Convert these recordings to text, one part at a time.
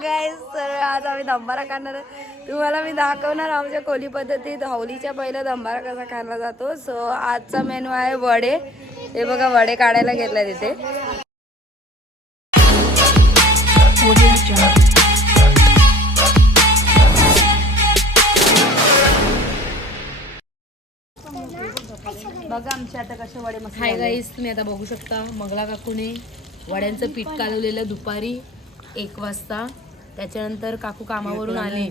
गाईस, तर आज आम्ही दंबारा खाणार आहे. तुम्हाला मी दाखवणार आमच्या कोली पद्धतीत होलीच्या पहिला दंबारा कसा खायला जातो. सो आजचा मेनू आहे वडे. हे बघा वडे काढायला घेतलाय तिथे. बघा आमचे आता कसे वडे मस्त. हाय गाईस, तुम्ही आता बघू शकता मंगला काकूने वड्यांचं पीठ कालवलेलं दुपारी 1 वाजता. त्याच्यानंतर काकू कामावरून आले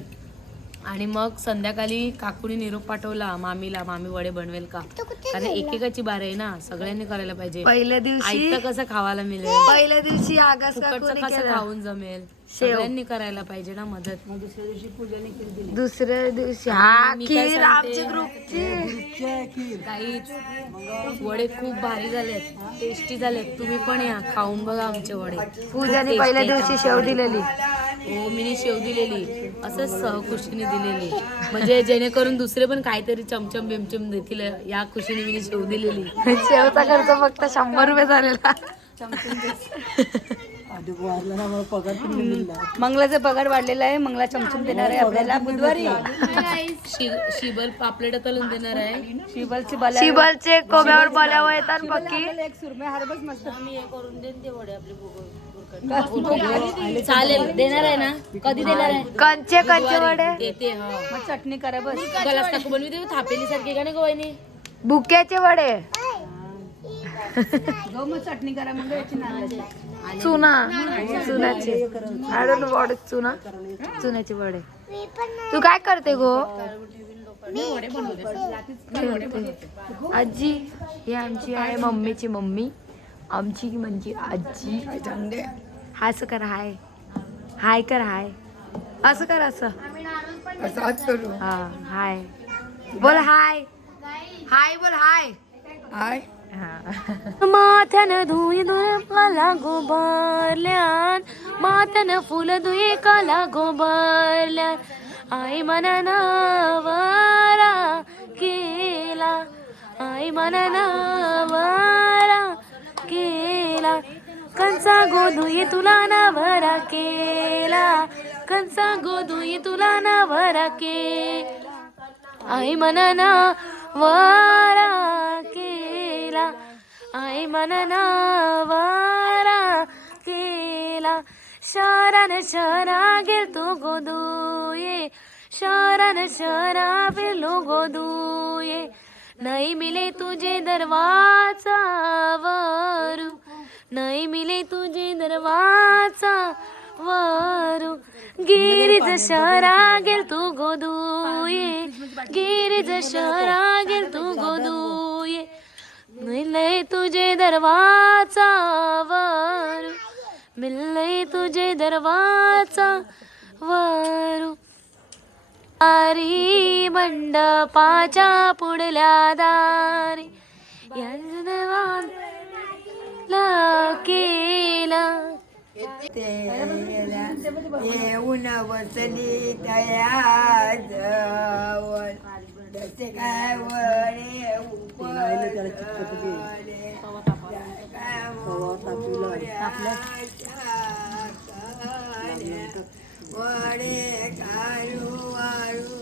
आणि मग संध्याकाळी काकूने निरोप पाठवला मामीला, मामी वडे बनवेल का, कारण एकेकाची बार आहे ना, सगळ्यांनी करायला पाहिजे. पहिल्या दिवशी कसं खावायला मिळेल, पहिल्या दिवशी आगास कसं खाऊन जमेल, सगळ्यांनी करायला पाहिजे ना मदत. दुसऱ्या दिवशी हा खीर आमच्या ग्रुपची. काहीच वडे खूप भारी झालेत, टेस्टी झालेत. तुम्ही पण या खाऊन बघा आमचे वडे. पूजाने पहिल्या दिवशी शेव दिलेली. हो, मीनी शेव दिलेली, असंच सहखुशीने दिलेली, म्हणजे जेणेकरून दुसरे पण काहीतरी चमचम बिमचम देतील या खुशीने मीनी शेव दिलेली. शेवचा खर्च फक्त 100 रुपये झालेला. मंगलाचा पगार वाढलेला आहे. मंगला चमचम देणार आहे आपल्याला बुधवारी. शिबल पापलेट तळून देणार आहे. शिबलचे कोब्यावर बोलावं येतात पक्की. चालेल, देणार आहे ना, कधी देणार आहे? कंचे वडे देते. मग चटणी करा बस. गलास टाकू बनवी देऊ थापेली सारखी का नाही गोवानी. बुक्याचे वडे चटणी करा मग चुनाचे चुनाचे वडे. तू काय करते गो? आजी, ही आमची आहे मम्मीची मम्मी, आमची म्हणजे आजी. असं कर, हाय हाय कर, हाय असं कर, असं हा हाय बोल, हाय हाय बोल, हाय हाय. माथ्यानं धुई काला गोबरल्यान, माथ्यानं फुल धुई काला गोबरल्यान, आई मनाना वारा केला, आई मनाना वारा केला, कंचा गोधुई तुला नावरा केला, कंचा गोधुई तुला नावरा के, आई मनाना वारा केला, आई मनाना वारा केला, शरण शरा गेल तो गोदुये, शरण शरा गेलो गोदुये, नहीं मिले तुझे दरवाजा वरू, नहीं मिले तुझे दरवाजा वरू, गिरिज शहरा गेल तू गोदुये, गिरिज शहरा गेल तू गोदुये, मिले तुझे दरवाजा वरू, मिले तुझे दरवाजा वरू, दारी मंडपाच्या पुढल्या दारी यंजनवान केला, येऊन वसली तया जवळ, जसे काय वडे उपले, वडे काढू वाळू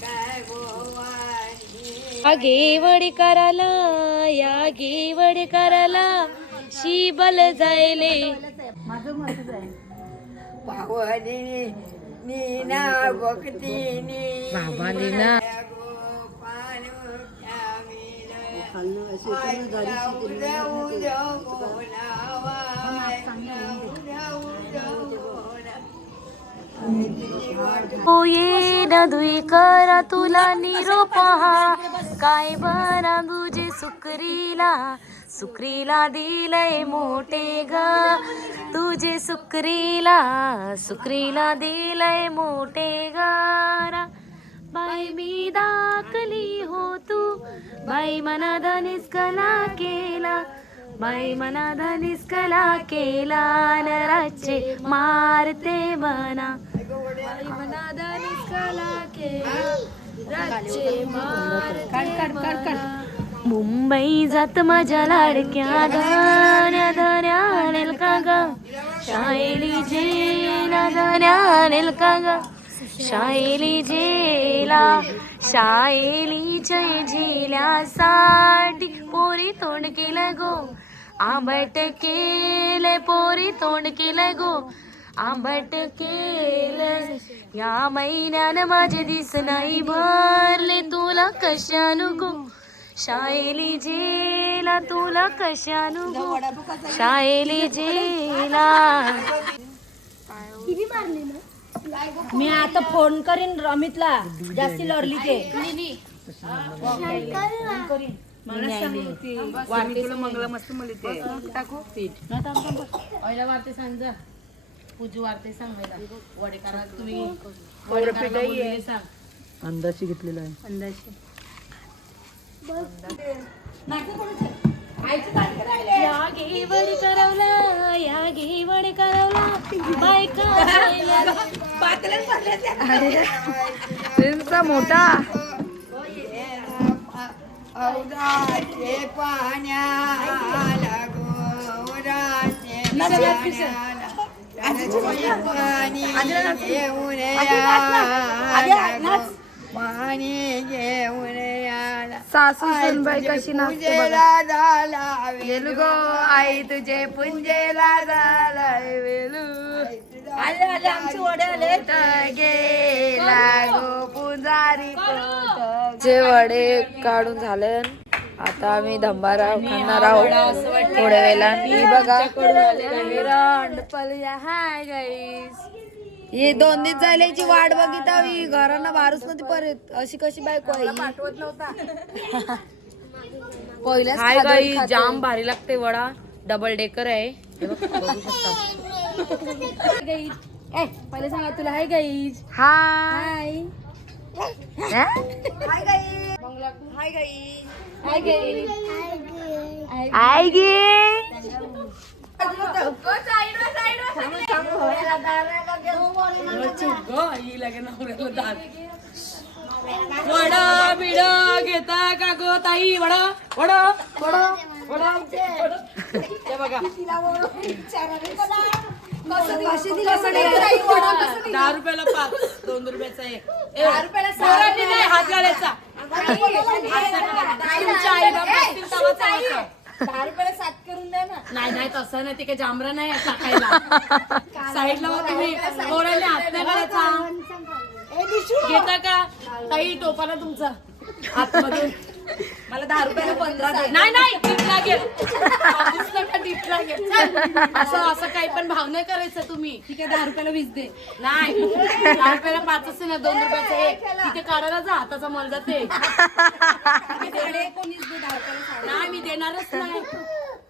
काय गोवानी. आगे वडे कराला, या गे वडे कराला, शिबल जायले पावनी नीना भक्तीनी बाबालीना ये नदुई करा तुला निरोपहा, काय बरा तुझे सुकरीला, सुकरीला दिलय मोठे ग, तुझे सुकरीला, सुकरीला दिलय मोठे गारा, बाई मी दाखली हो तू, बाई मना धनीस कला केला, बाई मना धनीस कला केला, नराचे मारते मना, बाई मना धनीस कला केला, राचे मारते मना. मुंबई जात माझ्या लाडक्या धन्या धन्या का ग, शायली जेला दन्यानेल का ग शायली जेला शायली जय झेल्यासाठी पोरी तोंड केलं गो आंबट केलंय पोरी तोंड केलंय गो आंबट केलंय या महिन्यानं माझे दिस नाही भरले तुला कशानु गो शायली जेला तुला कशानु गो शायली जेला मी आता फोन करीन रमितला जास्ती लढली ते पहिला वारते सांग जा पूजू वारते सांग पहिला वडे करा तुम्ही वडे करायला सांग अंदाशी घेतलेला आहे अंदाजे या घेवड करवला या घेवड करवला बायका मोठा औदाचे पाण्याला गोराचे पाण्याला पाणी घेऊन याला पाणी घेऊन याला सासू सुनबाई कशी नाचते बघा. झाला वेलू गो आई तुझे पुंजेला झालाय वेलू आले आले आमचे वडे आले गेला गो पुंजारी जे वडे काढून झाले आता आम्ही धंबारा खाणार आहोत थोड्या वेळेला ही बघा पलिया हाय गाईस हे 2 दिवस जायल्याची वाट बघितावी घरांना मारूच नव्हती परत अशी कशी बायको आहे पाठवत नव्हता पहिल्याच हाय खादडी गाई खाते. जाम भारी लागते वडा डबल डेकर आहे हे बघ, बघू शकता पहिले सांगा तुला हाय गाईज हाय हाय हाय गाई हाय गाईज हाय गे वडा बिडा घेता का गो ताई वडा वडा वडा वडा हे बघा 10 रुपयाला 5 2 रुपयाचा एक 10 रुपयाला पोरांनी नाही हात घालायचा तुमच्या आईला बसतील तेव्हा चालायचं. 10 रुपयाला 7 करून द्या ना नाही नाही तसं नाही ते काही जांभरा नाही टाकायला साईडला मग तुम्ही पोरांनी हात नाही घालायचा घेता का ताई टोपाला तुमचा आतमधून मला 10 रुपयाला 15 दे नाही नाही टीप लागेल दिसलं का टीप लागेल असं काही पण भाव नाही करायचं तुम्ही ठीक आहे 10 रुपयाला 20 दे नाही 10 रुपयाला 5 असते ना 2 रुपयाचं एक तिथे काढायला जा हाताचा मल जाते नाही मी देणारच नाही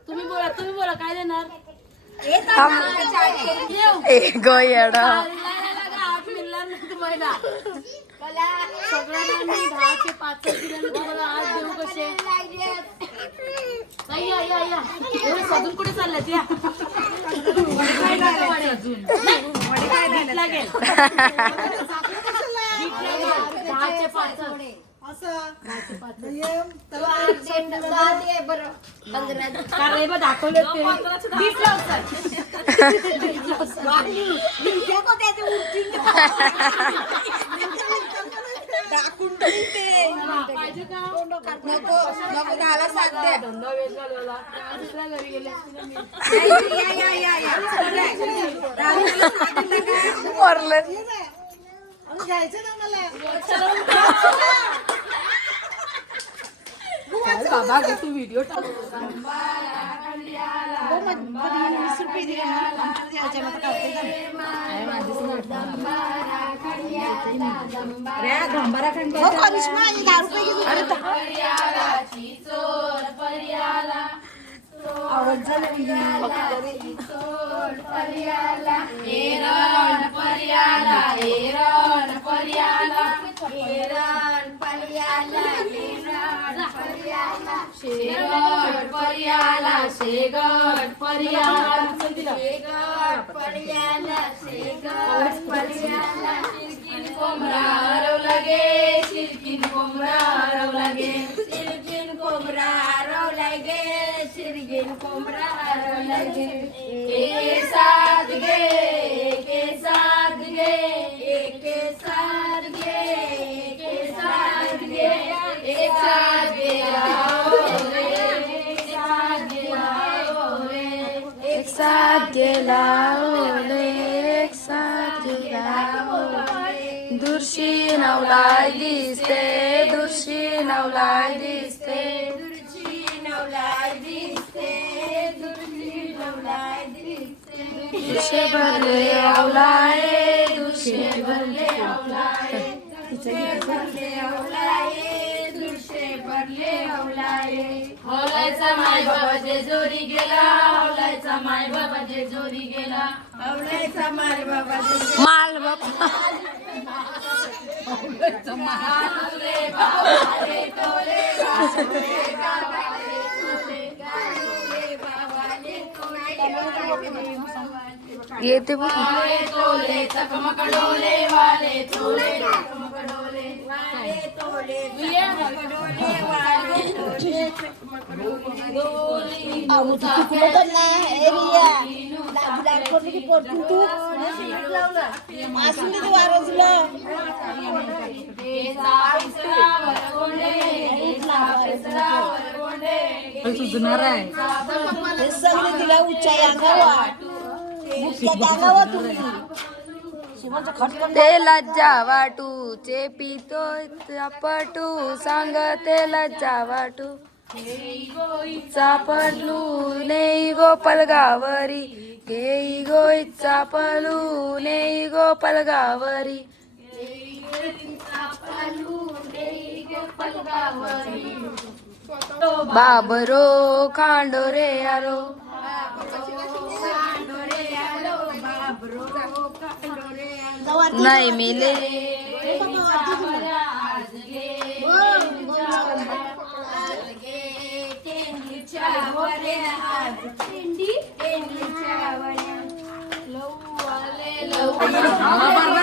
तुम्ही बोला काय देणार गो येडा आज मिळणार नाही तुम्हाला सगळ्यांना मी 10 चे 5 दिले तुम्हाला आज देऊ कसे ताई, या एवढे सजून कुठे चालल्यात या काय नका वडे अजून नाही, वडे काय भीक लागेल 10 चे 5 कारण बघ दाखवले ते 20 पाहिजे का नको दहाला 7 द्या धंदा वेळ झालेला दुसऱ्या घरी गेले बाबा तू व्हिडिओ टाक शेगड पर्याला शेगड पर्याला शिरकीन कोंबरा हरवला गे शिरकीन कोंबरा हरवला गे शिरकीन कोंबरा हरवला गे शिरकीन कोंबरा हरवला गे केसा लावले एक साथ लावले दुर्शी नवलाय दिसते दुर्शी नवलाय दिसते दुर्शे भरले अवलाय दुर्शे भरले हवलायचा माय बाबा जे जोरी गेला हवलायचा माय बाबा जे जोरी गेला माल बाबा येते बघ तोले चकमक डोले वाले तोले चकमक डोले वाले तोले सुजणार आहे तिला उच्चाई ते लज्जा वाटू चे पितो चापटू सांग ते लज्जा वाटू चापटू नेई गोपाल गावरी घेई गोई चापलू नेई गोपाल गावरी बाबरो खांडोरे आलो नाही मिले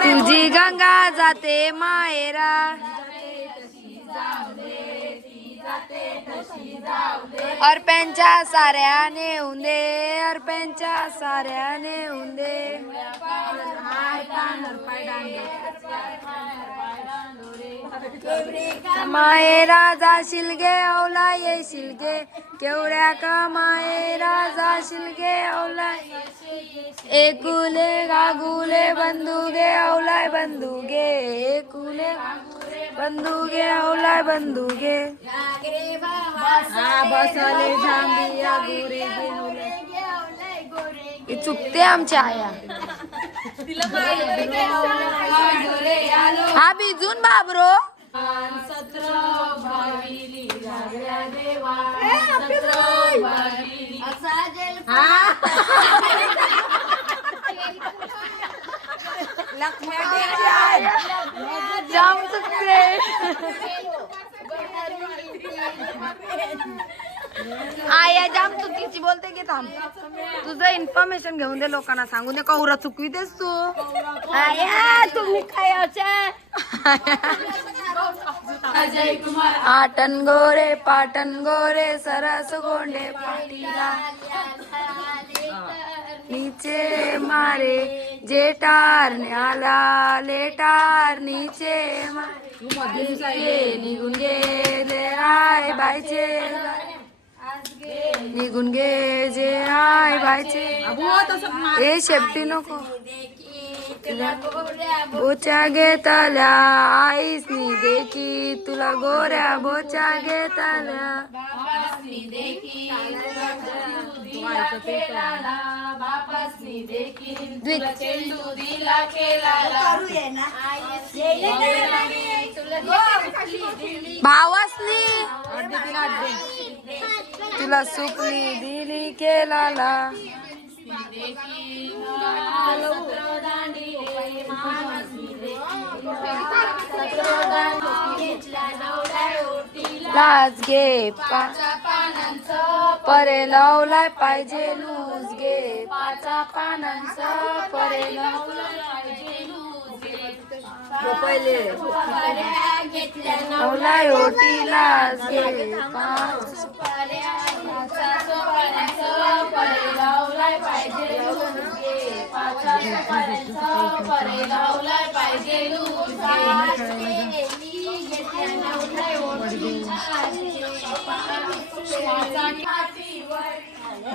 तुझी गंगा जाते मायरा अर्प्यांच्या साऱ्या नेऊन दे अर्प्यांच्या साऱ्या नेऊन दे मायरा जाशील गे अवला येशील गे केवढ्या का मायरा जाशील गे अवला एकुले गागुले बंधुगे अवलाय बंधुगे एकुले बंधुगे अवलाय बंधुगे बसले झांबिया गोरे हे चुकते आमच्या आया हा भिजून बाबरो जाम चुकते आया जाम चुकीची बोलते की थांब तुझं इन्फॉर्मेशन घेऊन दे लोकांना सांगून दे कौरा चुकवितेस तू आया तुम्ही काय आटन गोरे पाटन गोरे सरस गोंडे पाटीला नीचे मारे जेटार आला लेटार नीचे निघून गेले आय बायचे निघून गे जे आय बायचे हे शेपटी नको बोच्या घेतल्या आईसनी देखी तुला गोऱ्या बोच्या घेतल्या भावासनी तुला सुपली दिली केलाला लाज घे परे लावलाय पाहिजे लूज घे पाचा पानांचं परे लावलाय ओटी लाज घे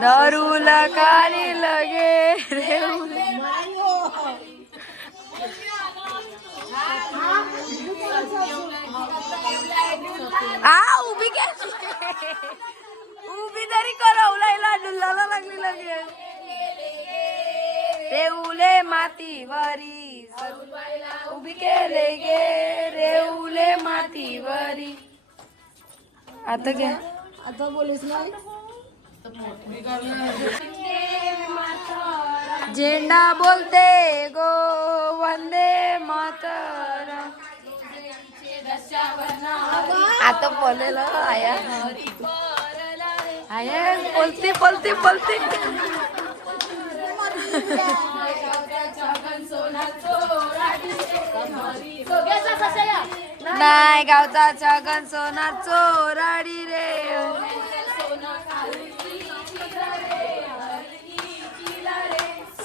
दारूल काली लगे रेऊल. उभी केली उभी तरी करवलायला डुल्लाला लागली लगे रेऊले मातीवरी उभी केले गे रेऊले मातीवरी. आता घ्या. आता बोलीस नाही. झेंडा बोलते गो वंदे मातरम. आता बोलेल आया आया बोलते बोलते बोलते. नाही गावचा छगन सोना चोराडी रे.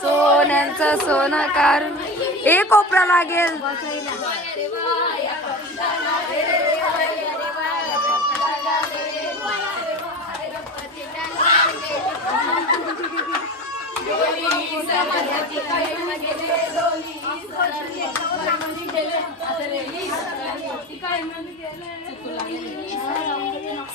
सोन्यांचं सोनं काढून एक कोपरा लागेल.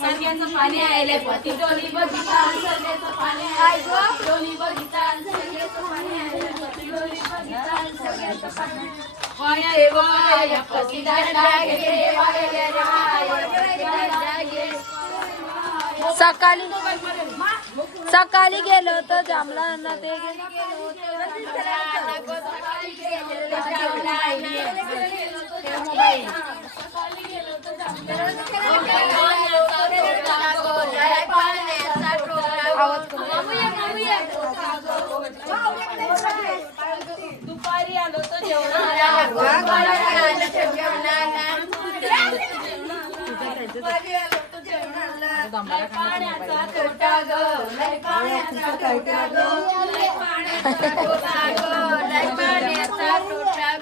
संध्याचं पाणी आले पती डोली बघिता संध्याचं पाणी आले डोली बघिता संध्याचं पाणी आले पती डोली बघिता संध्याचं पाणी वाया रे वाया पती दादा गे वाया रे वाया गे. सकाळी गेलो तर जांभळा ना ते दुपारी आलो तर जेवणाला पाण्याचा तोटा ग लय पाण्याचा तोटा ग लय पाण्याचा तोटा ग लय पाण्याचा तोटा ग.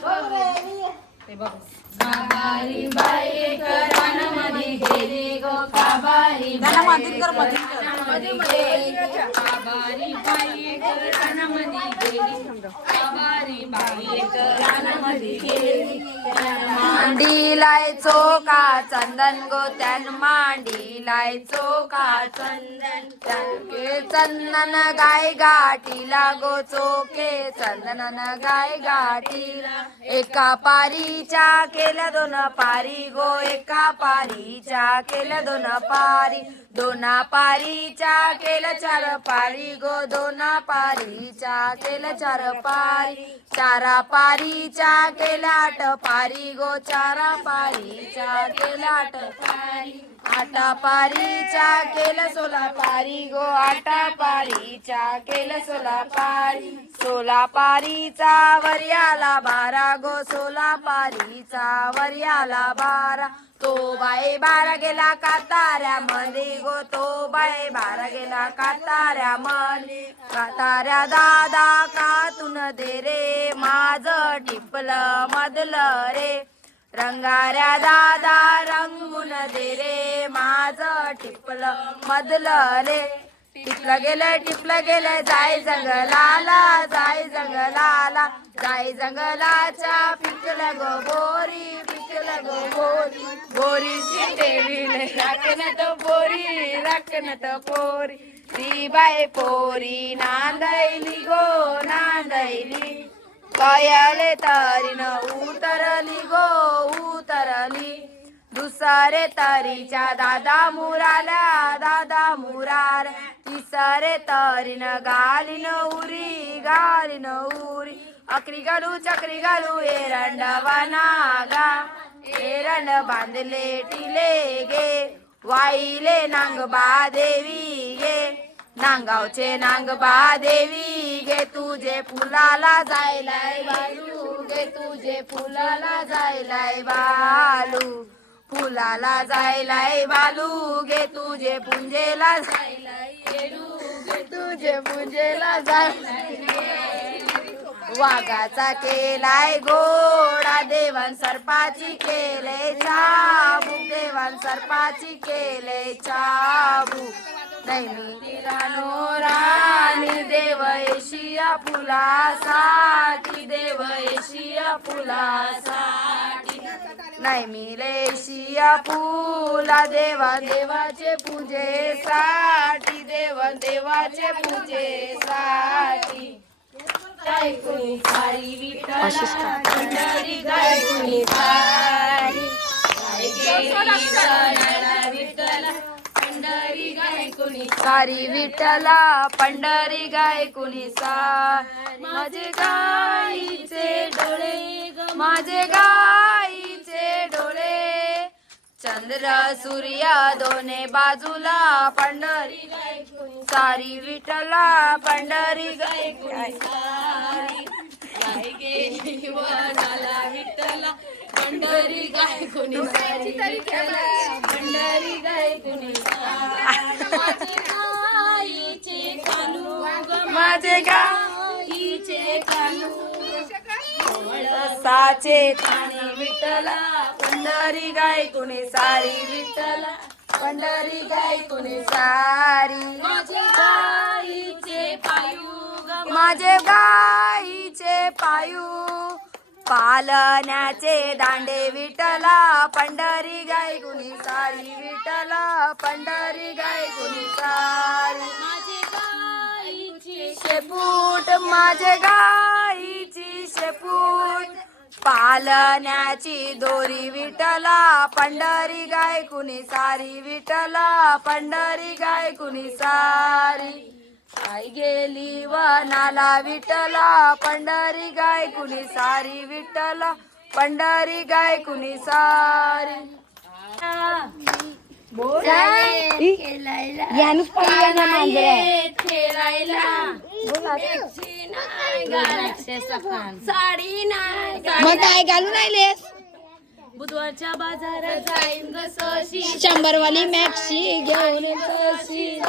काबारी बाई रानामध्ये गेली गो काबारी बाई रानामध्ये गेली काबारी बाई रानामध्ये गेली काबारी बाई रानामध्ये गेली. मांडी लायचो का चंदन गो त्यान मांडी लायचो का चंदन चौके चंदन गाय गाठीला गो चोके चंदन गाय गाठीला. एका पारीच्या केल्या दोन पारी गो एका पारीच्या केल्या दोन पारी दोना पारीच्या केल्या चार पारी गो दोना पारीच्या केल्या चार पारी चारा पारीच्या केल्या आठ पारी गो चारा पारीच्या केल्या आठ पारी आटा पारीच्या केलं 16 पारी गो आटा पारीच्या केलं 16 पारी 16 पारीचा वर्याला 12 गो 16 पारीचा वर्याला 12 तो बाई 12 गेला काताऱ्यामध्ये गो तो बाई 12 गेला काताऱ्यामध्ये काताऱ्या दादा कातून दे रे माझं टिपलं मधलं रे रंगाऱ्या दादा रंगून दे रे माझं टिपलं मधलं रे टिपलं गेलं जाय जंगलाला जाय जंगलाला जाय जंगलाच्या पिकलं गो बोरी पिकलं गो बोरी बोरीची टेविले राखणत बोरी राखणत पोरी ती बाय पोरी नांदैली गो नांदैली कयाले तरी न उतरली गो उतरली दुसरे तरीच्या दादा मुरार तिसरे तरीन गालीन उरी अकरी घालू चक्री घालू एरंडवा नागा एरंड बांधले टिले गे वाईले नांगबा देवी गे नांगावचे नांगबा देवी गे तुझे फुलाला जायलाय बालू गे तुझे फुलाला जायलाय बालू फुलाला जायलाय बालू गे तुझे पुंजेला जायलाय गेलू गे तुझे पुंजेला जायलाय वाघाचा केलाय घोडा देवान सर्पाची केले चाबूक देवान सर्पाची केले चाबूक नाही मी रानो राणी देव एशिया फुलासाठी देव एशिया फुलासाठी नाही मी लेशिया फुला देवा देवाचे पूजेसाठी देव देवाचे पूजेसाठी गाय कुणी सारी विठ्ठला पंढरी गाय कुणी सारी गाय गेली सणाला विठ्ठला पंढरी गाय कुणी सारी विठ्ठला पंढरी गाय कुणी सारी माझे गाईचे डोळे माझे गाईचे डोळे चंद्र सूर्य दोन्ही बाजूला पंढरी गाय कुणी सारी विठ्ठला पंढरी गाय कुणी सारी गाय गेली वनाला विठ्ठला पंढरी गाय कुणी सारी विठ्ठला पंढरी गाय कुणी सारी माझे गाईचे कानू साचे काने विठ्ठला पंढरी गाय कुणी सारी विठ्ठला पंढरी गाय कुणी सारी माझे गाईचे पायू माझे गाईचे पायू पालण्याचे दांडे विठ्ठला पंढरी गाय कुणी सारी विठ्ठला पंढरी गाय कुणी सारी माझे गाईची शेपूट माझे गाईची शेपूट पालण्याची दोरी विठ्ठला पंढरी गाय कुणी सारी विठ्ठला पंढरी गाय कुणी सारी गाय गेली वनाला विठ्ठला पंढरी गाय कुणी सारी विठ्ठला पंढरी गाय कुणी सारी यानुस पहिल्यांदा मांजर साडी नाही मग काय घालून राहिलेस बुधवारच्या बाजारात जाईन ग सशी 100 वाली मॅक्सी घेऊन तशी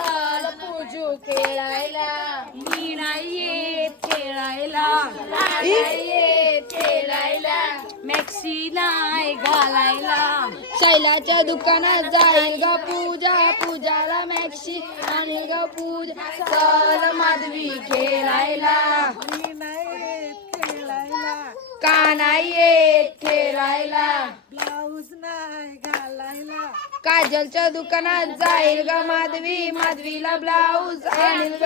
पूजू खेळायला मी नाही येत खेळायला नाही येत खेळायला मॅक्सी नाही घालायला शैलाच्या दुकानात जाईल ग पूजा पूजाला मॅक्सी आणि ग पूजा चल माधवी खेळायला का नाही येत खेळायला काजलच्या दुकानात जाईल ग माधवी माधवीला ब्लाऊज आणील ग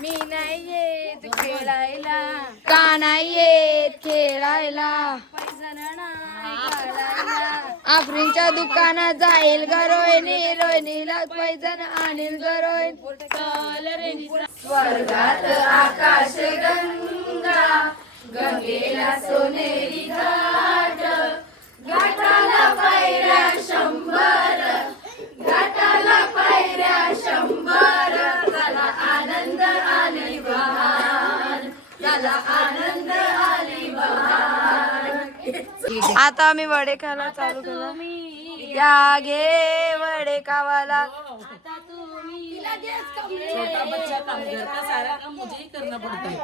मी नाही येत खेळायला का नाही येत खेळायला आफरीनच्या दुकानात जाईल ग रोहिणी रोहिणीला पैजण आणील ग रोहिणी स्वर्गात आकाश गंगा गंगेला सोनेरी घाट घाटाला पायऱ्या 100 घाटाला पायऱ्या 100 त्याला आनंद आली बहार त्याला आनंद आली बहार आता आम्ही वडे खायला चालू केला या गे वडे खावाला छोटा बच्चा काम करता सारा काम मुझे ही करना पड़ता है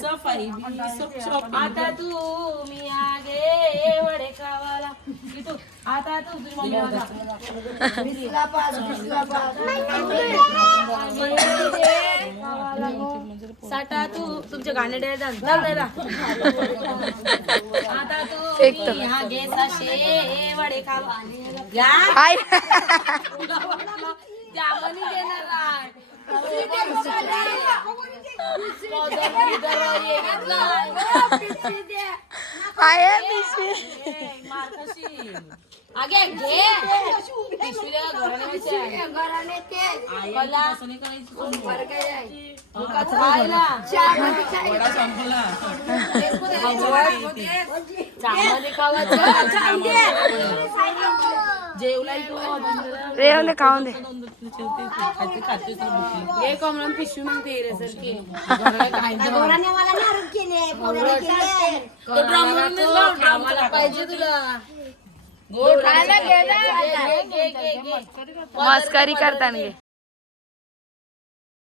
सफाई भी सब शॉपिंग आता तू मी आगे वडे खावाला इथं आता तू तुझी मम्मी साठा तू तुमचे गाणे द्यायला आता तू मी आगे साशे वडे खावा या आय त्यामनी देणार आहे आहे पिशवी आगे घे पिशवीला घराने जेवला रेवने खाऊन दे हे कमळून पिशवी मग ते सारखी पाहिजे तुला मस्करी करताना घे